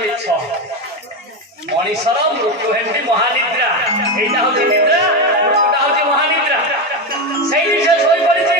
ମିଛ ମଣିଷର ମୃତ୍ୟୁ ହେମିତି ମହାନିଦ୍ରା ଏଇଟା ହଉଛି ନିଦ୍ରା ମୃତ୍ୟୁଟା ହଉଛି ମହାନିଦ୍ରା ସେଇଠି ସେ ଶୋଇପଡ଼ିଛି